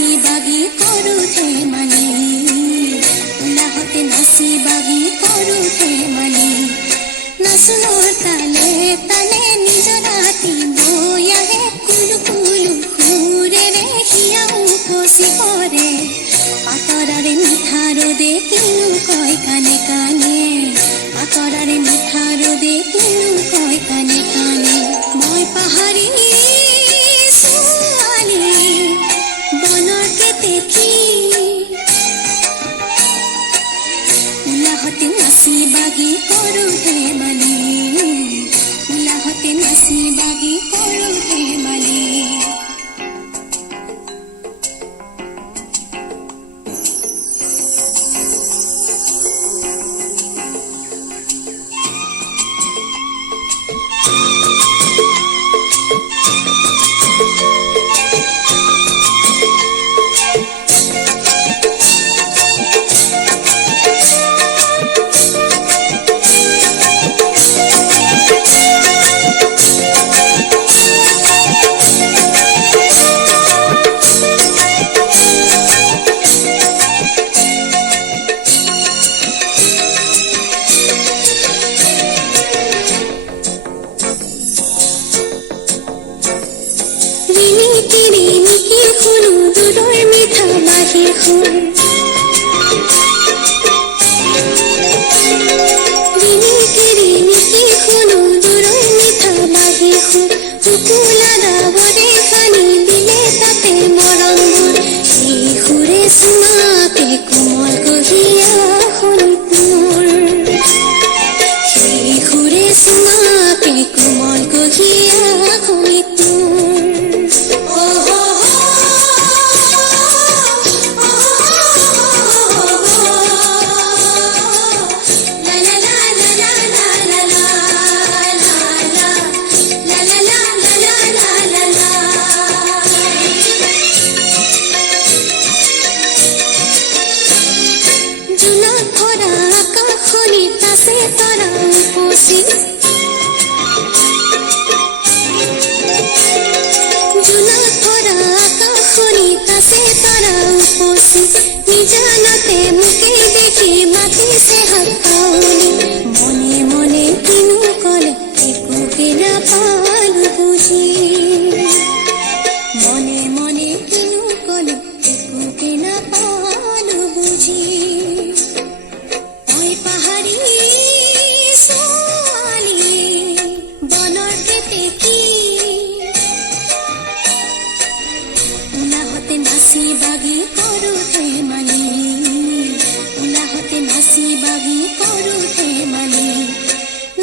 নাচি বাগি কৰো ধেমালি উলাহতে নাচি বাগি কৰো ধেমালি নাচনৰ তালে তালে নিজৰ ৰাতি বৈ আহে কুলু কুলু সুৰেৰে হিয়াও খচি পৰে পাতৰাৰে মিঠা ৰদে কিনো কয় কানে কানে পাতৰাৰে মিঠা ৰদে কিনো কয় কানে কানে মই পাহাৰী উলাহতে নাচি বাগি কৰো ধেমালি উলাহতে নাচি বাগি কৰো ধেমালি নিজানতে মুকে দেখি মাতিছে হাততালি মনে মনে কিনো কলে একোকে নাপালো বুঝি মনে মনে কিনো কলে একোকে নাপালো বুঝি মই পাহাৰী ছোৱালী বনৰ কেতেকী উলাহতে নাচি বাগি কৰো ধেমালি উলাহতে নাচি বাগি কৰো ধেমালি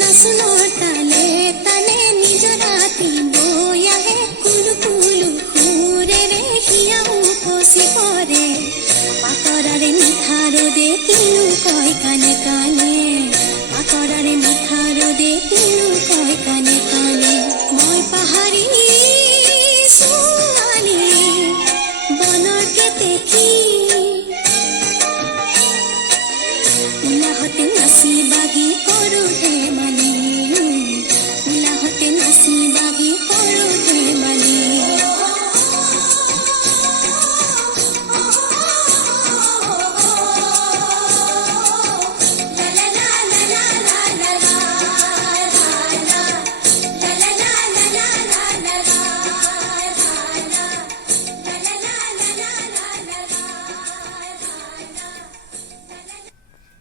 নাচনৰ তালে তালে নিজৰ ৰাতি বৈ আহে কুলু কুলু সুৰেৰে হিয়াও খচি পৰে পাতৰাৰে মিঠা ৰদে কিনো কয় কানে কানে